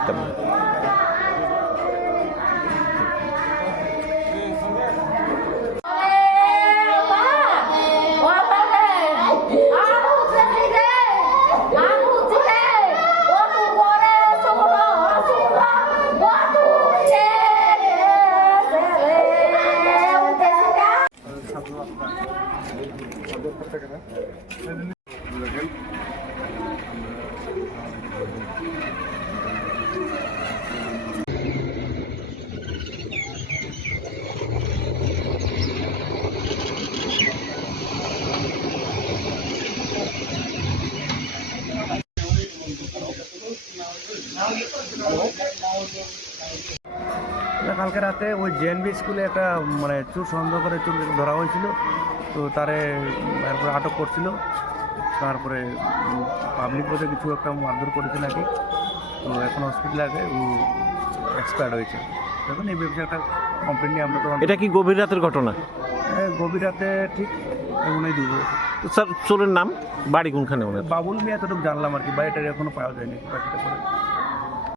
দেখতাম। কালকে রাতে ওই জেএনবি স্কুলে একটা মানে চোর সন্দেহ করে চোর ধরা হয়েছিল, তো তারে তারপরে আটক করছিল। তারপরে পাবলিক বোধে কিছু একটা মারধর করেছে নাকি, তো এখন হসপিটালে আছে, ও এক্সপায়ার্ড হয়েছে। দেখুন এই ব্যবসায় একটা কমপ্লেন নিয়ে আমরা তো এটা কি গভীর রাতের ঘটনা? গভীর রাতে ঠিক এমনই দিব। তো স্যার চোরের নাম, বাড়ি কোনখানে ওনার? বাবুল মিয়া এতটুকু জানলাম আর কি, বাড়িটার এখনো পাওয়া যায়নি বাকিটা করে।